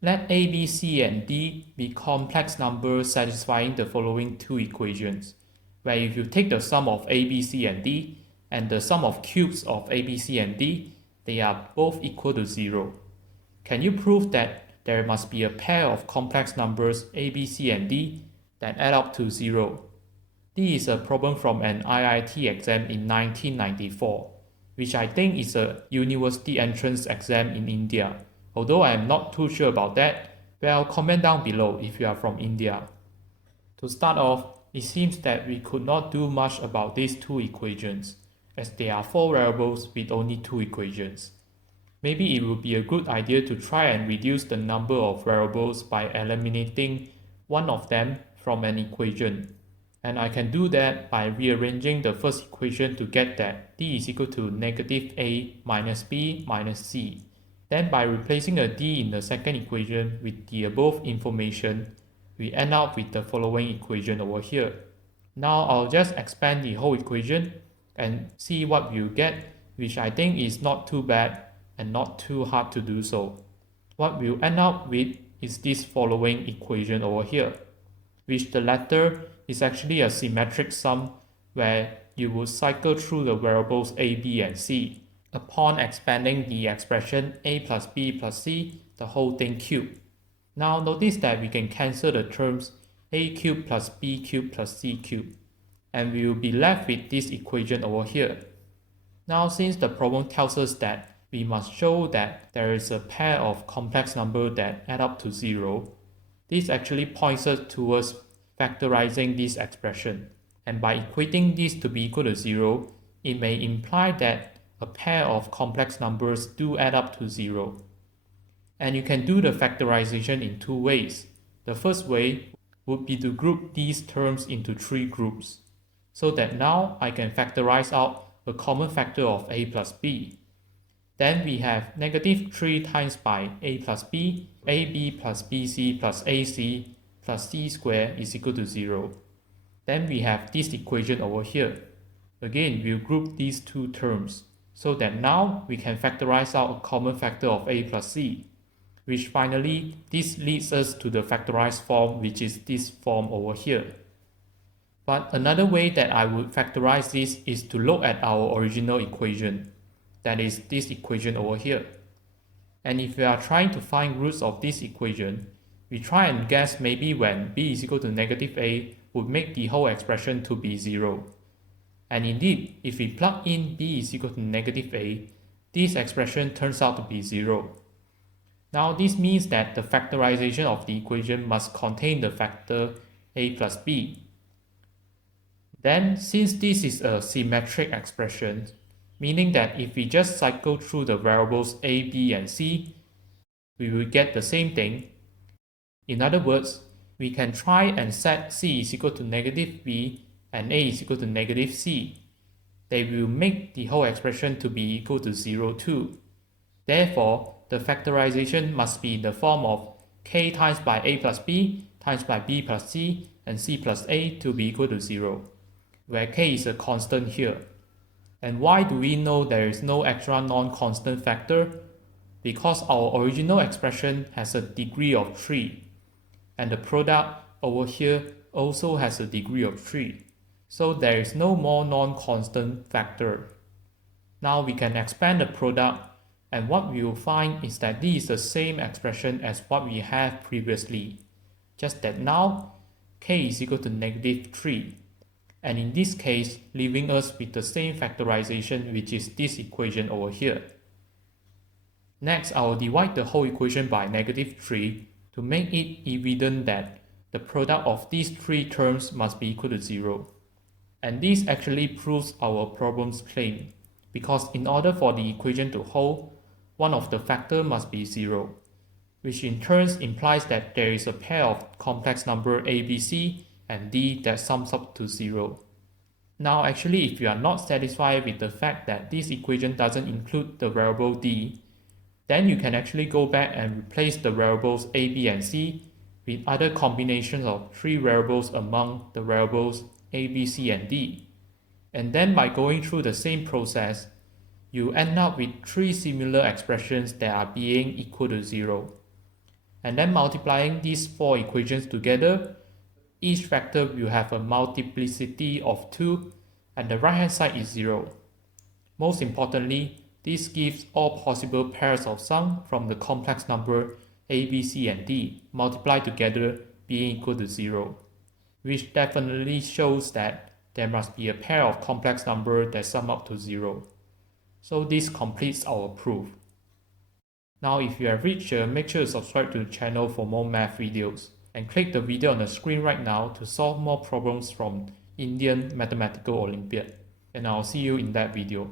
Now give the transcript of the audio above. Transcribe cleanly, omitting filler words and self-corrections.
Let A, B, C, and D be complex numbers satisfying the following two equations, where if you take the sum of A, B, C, and D and the sum of cubes of A, B, C, and D, they are both equal to 0. Can you prove that there must be a pair of complex numbers A, B, C, and D that add up to 0? This is a problem from an IIT exam in 1994, which I think is a university entrance exam in India. Although I am not too sure about that, well, comment down below if you are from India. To start off, it seems that we could not do much about these two equations, as they are four variables with only two equations. Maybe it would be a good idea to try and reduce the number of variables by eliminating one of them from an equation. And I can do that by rearranging the first equation to get that d is equal to negative a minus b minus c. Then by replacing a d in the second equation with the above information, we end up with the following equation over here. Now I'll just expand the whole equation and see what we'll get, which I think is not too bad and not too hard to do so. What we'll end up with is this following equation over here, which the latter is actually a symmetric sum where you will cycle through the variables a, b, and c. Upon expanding the expression a plus b plus c, the whole thing cubed. Now notice that we can cancel the terms a cubed plus b cubed plus c cubed, and we will be left with this equation over here. Now since the problem tells us that we must show that there is a pair of complex numbers that add up to 0, this actually points us towards factorizing this expression, and by equating this to be equal to 0, it may imply that a pair of complex numbers do add up to 0. And you can do the factorization in two ways. The first way would be to group these terms into three groups, so that now I can factorize out a common factor of a plus b. Then we have negative 3 times by a plus b, ab plus bc plus ac plus c squared is equal to 0. Then we have this equation over here. Again, we'll group these two terms, so that now we can factorize out a common factor of a plus c, which finally this leads us to the factorized form, which is this form over here. But another way that I would factorize this is to look at our original equation, that is this equation over here. And if we are trying to find roots of this equation, we try and guess maybe when b is equal to negative a would make the whole expression to be 0. And indeed, if we plug in b is equal to negative a, this expression turns out to be 0. Now this means that the factorization of the equation must contain the factor a plus b. Then, since this is a symmetric expression, meaning that if we just cycle through the variables a, b, and c, we will get the same thing. In other words, we can try and set c is equal to negative b and a is equal to negative c. They will make the whole expression to be equal to 0 too. Therefore, the factorization must be in the form of k times by a plus b times by b plus c and c plus a to be equal to 0, where k is a constant here. And why do we know there is no extra non-constant factor? Because our original expression has a degree of 3, and the product over here also has a degree of 3. So there is no more non-constant factor. Now we can expand the product, and what we will find is that this is the same expression as what we have previously, just that now k is equal to negative 3, and in this case leaving us with the same factorization, which is this equation over here. Next, I will divide the whole equation by negative 3 to make it evident that the product of these three terms must be equal to 0. And this actually proves our problem's claim, because in order for the equation to hold, one of the factors must be 0, which in turn implies that there is a pair of complex number a, b, c, and d that sums up to 0. Now actually, if you are not satisfied with the fact that this equation doesn't include the variable d, then you can actually go back and replace the variables a, b, and c with other combinations of three variables among the variables a, b, c, and d. And then by going through the same process, you end up with three similar expressions that are being equal to 0. and then multiplying these 4 equations together, each factor will have a multiplicity of 2 and the right hand side is 0. Most importantly, this gives all possible pairs of sum from the complex number a, b, c and d multiplied together being equal to 0, which definitely shows that there must be a pair of complex numbers that sum up to 0. So this completes our proof. Now if you have reached here, make sure to subscribe to the channel for more math videos and click the video on the screen right now to solve more problems from Indian Mathematical Olympiad. And I'll see you in that video.